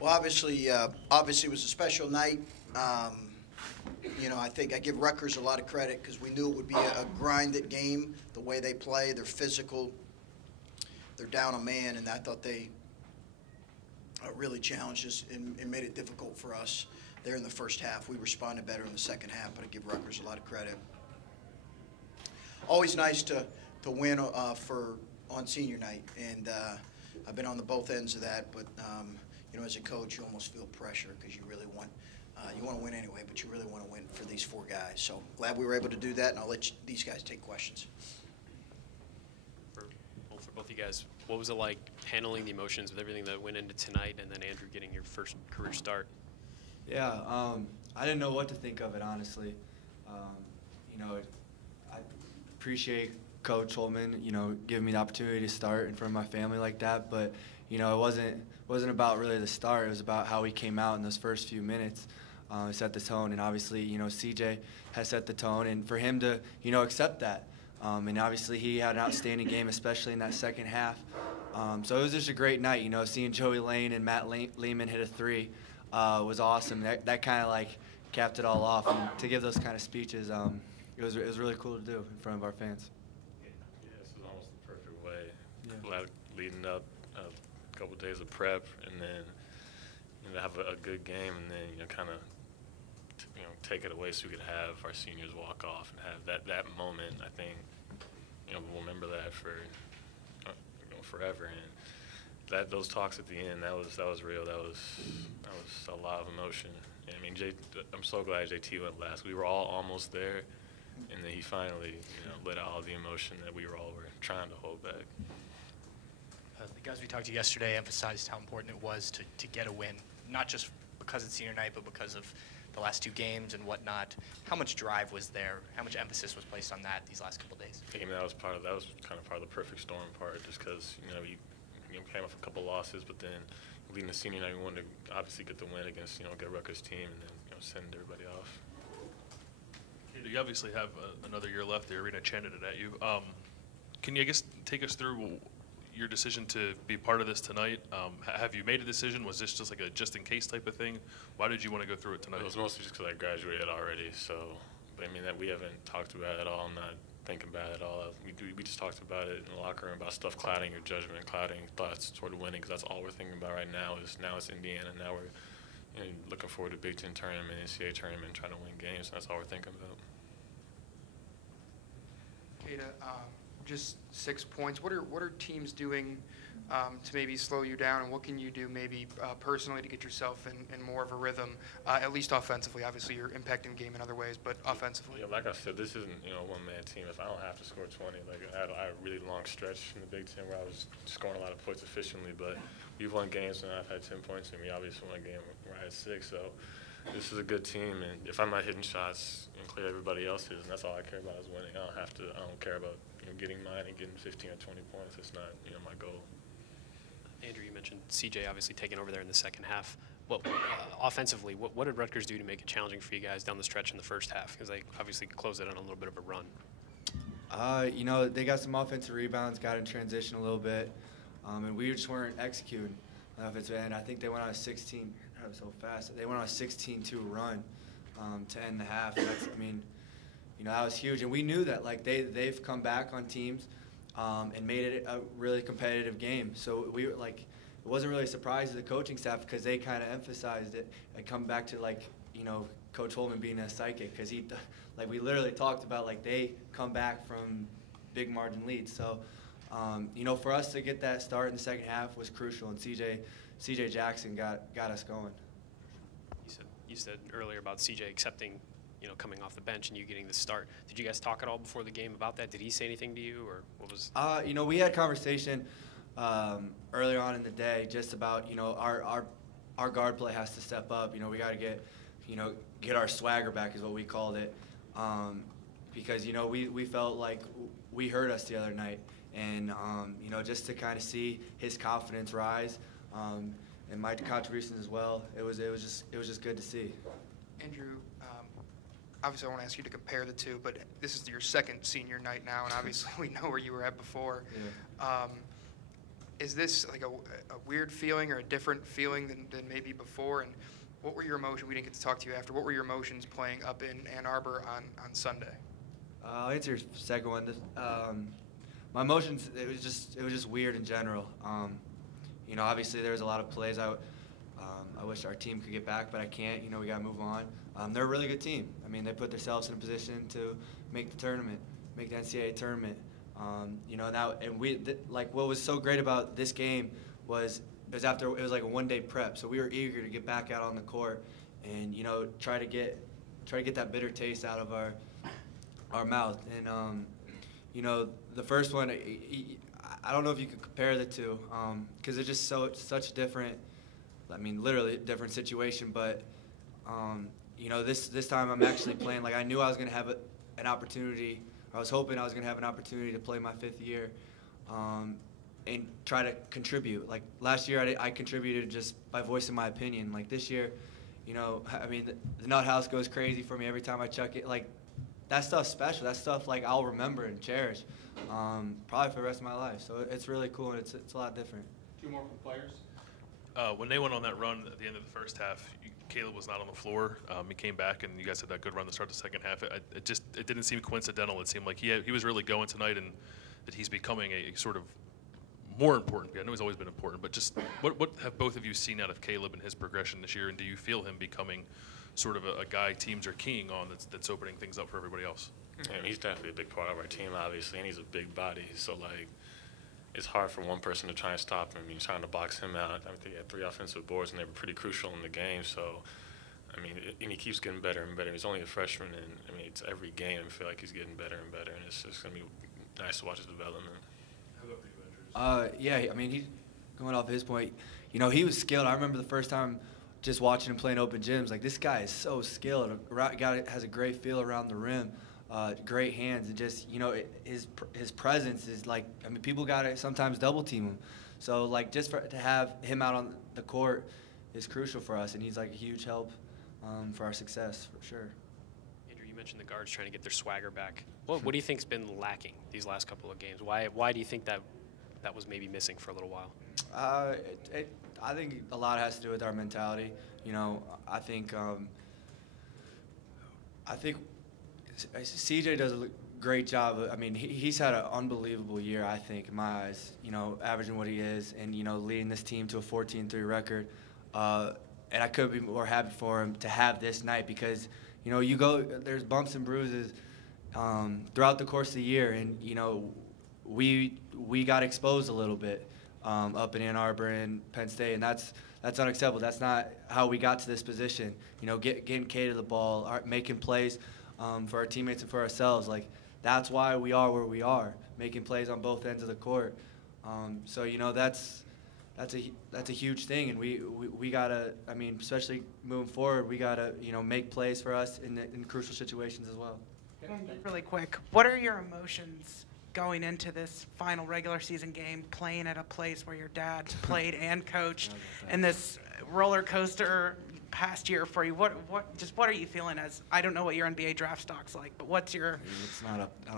Well, obviously it was a special night. I think I give Rutgers a lot of credit because we knew it would be a grinded game. The way they play, they're physical, they're down a man, and I thought they really challenged us and made it difficult for us there in the first half. We responded better in the second half, but I give Rutgers a lot of credit. Always nice to win on senior night, and I've been on the both ends of that, but as a coach, you almost feel pressure because you really want to win anyway, but you really want to win for these four guys. So glad we were able to do that, and I'll let these guys take questions. For both you guys, what was it like handling the emotions with everything that went into tonight, and then Andrew getting your first career start? Yeah, I didn't know what to think of it, honestly. I appreciate Coach Holman, giving me the opportunity to start in front of my family like that, but it wasn't about really the start. It was about how we came out in those first few minutes. Set the tone, and obviously, CJ has set the tone, and for him to, accept that. And obviously, he had an outstanding game, especially in that second half. So it was just a great night, seeing Joey Lane and Matt Lehman hit a three was awesome. That kind of capped it all off. And to give those kind of speeches, it was really cool to do in front of our fans. Yeah, this was almost the perfect way. Yeah. Leading up a couple of days of prep, and then have a good game, and then kind of take it away so we could have our seniors walk off and have that moment. I think we'll remember that for forever. And those talks at the end, that was real. That was a lot of emotion. And, I mean, I'm so glad JT went last. We were all almost there, and then he finally let out all the emotion that we were trying to hold back. The guys we talked to yesterday emphasized how important it was to get a win, not just because it's senior night, but because of the last two games and whatnot. How much drive was there? How much emphasis was placed on that these last couple of days? I mean, that was kind of part of the perfect storm part, just because we came off a couple losses, but then leading the senior night, we wanted to obviously get the win against get Rutgers' team, and then send everybody off. You obviously have another year left. The arena chanted it at you. Can you, take us through your decision to be part of this tonight? Have you made a decision? Was this just like a just-in-case type of thing? Why did you want to go through it tonight? It was mostly just because I graduated already. So, but I mean, that we haven't talked about it at all. I'm not thinking about it at all. We just talked about it in the locker room about stuff clouding your judgment, clouding thoughts toward winning, because that's all we're thinking about right now. Now it's Indiana. Now we're looking forward to Big Ten tournament, NCAA tournament, trying to win games. And that's all we're thinking about. Kata, just 6 points. What are teams doing to maybe slow you down, and what can you do maybe personally to get yourself in more of a rhythm, at least offensively? Obviously, you're impacting the game in other ways, but offensively. Yeah, like I said, this isn't a one-man team. If I don't have to score 20, I had a really long stretch in the Big Ten where I was scoring a lot of points efficiently, but we've won games when I've had 10 points, and we obviously won a game where I had 6. So this is a good team, and if I'm not hitting shots, clearly everybody else is, and that's all I care about is winning. I don't care about getting mine and getting 15 or 20 points. It's not my goal. Andrew, you mentioned CJ obviously taking over there in the second half. Well, offensively, what did Rutgers do to make it challenging for you guys down the stretch in the first half? Because they obviously closed it on a little bit of a run. They got some offensive rebounds, got in transition a little bit, and we just weren't executing on offensive end. I think they went on a 16. That was so fast. They went on a 16-2 run to end the half. That's, that was huge, and we knew that. They've come back on teams and made it a really competitive game. So we were it wasn't really a surprise to the coaching staff because they kind of emphasized it. And come back to Coach Holman being a psychic, because we literally talked about they come back from big margin leads. So for us to get that start in the second half was crucial, and CJ Jackson got us going. You said earlier about CJ accepting, coming off the bench and you getting the start. Did you guys talk at all before the game about that? Did he say anything to you, or what was? We had a conversation earlier on in the day just about our guard play has to step up. We got to get our swagger back is what we called it, because we felt like we hurt us the other night, and just to kind of see his confidence rise. And my contributions as well. It was just good to see. Andrew, obviously I want to ask you to compare the two, but this is your second senior night now, and obviously we know where you were at before. Yeah. Is this like a weird feeling or a different feeling than maybe before? And what were your emotions? We didn't get to talk to you after. What were your emotions playing up in Ann Arbor on Sunday? I'll answer your second one. My emotions, it was just weird in general. Obviously there was a lot of plays I wish our team could get back, but I can't. We got to move on. They're a really good team. I mean, they put themselves in a position to make the tournament, make the NCAA tournament. What was so great about this game was it was like a one-day prep, so we were eager to get back out on the court and try to get that bitter taste out of our mouth. And the first one, I don't know if you could compare the two because it's just such different. I mean, literally a different situation, but this time I'm actually playing. Like I knew I was going to have an opportunity. I was hoping I was going to have an opportunity to play my 5th year and try to contribute. Like last year, I contributed just by voicing my opinion. Like this year, I mean, the nut house goes crazy for me every time I chuck it. Like that stuff's special. That stuff like I'll remember and cherish probably for the rest of my life. So it's really cool and it's a lot different. 2 more from players. When they went on that run at the end of the first half, Caleb was not on the floor. He came back, and you guys had that good run to start the second half. It didn't seem coincidental. It seemed like he was really going tonight, and that he's becoming a sort of more important. I know he's always been important, but just what have both of you seen out of Caleb and his progression this year, and do you feel him becoming sort of a guy teams are keying on that's opening things up for everybody else? Yeah, he's definitely a big part of our team, obviously, and he's a big body. So, like, it's hard for one person to try and stop him. You're trying to box him out. I think he had 3 offensive boards, and they were pretty crucial in the game. So, I mean, and he keeps getting better and better. He's only a freshman, and, I mean, it's every game I feel like he's getting better and better, and it's just going to be nice to watch his development. How about for you, Andrews? Yeah, I mean, he's going off his point. He was skilled. I remember the first time just watching him playing open gyms. Like, this guy is so skilled. A guy has a great feel around the rim. Great hands, and just his presence is like, I mean, people got to sometimes double team him, so like just to have him out on the court is crucial for us, and he's like a huge help for our success for sure. Andrew, you mentioned the guards trying to get their swagger back. What do you think's been lacking these last couple of games? Why do you think that was maybe missing for a little while? I think a lot has to do with our mentality. I think CJ does a great job. I mean, he's had an unbelievable year, I think, in my eyes, averaging what he is and, leading this team to a 14-3 record. And I couldn't be more happy for him to have this night because, there's bumps and bruises throughout the course of the year. And, we got exposed a little bit up in Ann Arbor and Penn State, and that's unacceptable. That's not how we got to this position. Getting K to the ball, making plays for our teammates and for ourselves. Like, that's why we are where we are, making plays on both ends of the court. So that's a huge thing, and we gotta. I mean, especially moving forward, we gotta make plays for us in crucial situations as well. Really quick, what are your emotions going into this final regular season game, playing at a place where your dad played and coached, and this roller coaster past year for you? What are you feeling as? I don't know what your NBA draft stock's like, but what's your? It's not up. I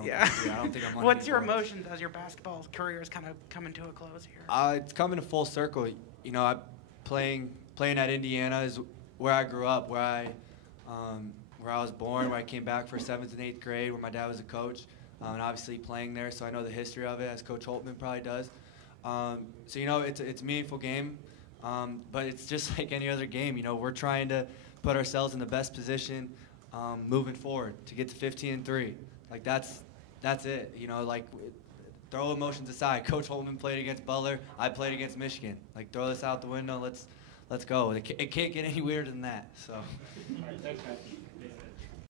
don't think I'm on. What's your emotions as your basketball career is kind of coming to a close here? It's coming to full circle. I playing at Indiana is where I grew up, where I was born, where I came back for 7th and 8th grade, where my dad was a coach, and obviously playing there, so I know the history of it, as Coach Holtman probably does. So it's a meaningful game. But it's just like any other game. We're trying to put ourselves in the best position moving forward to get to 15-3. Like, that's it. Throw emotions aside. Coach Holtman played against Butler. I played against Michigan. Like, throw this out the window. Let's go. It can't get any weirder than that. So. All right, thanks, man.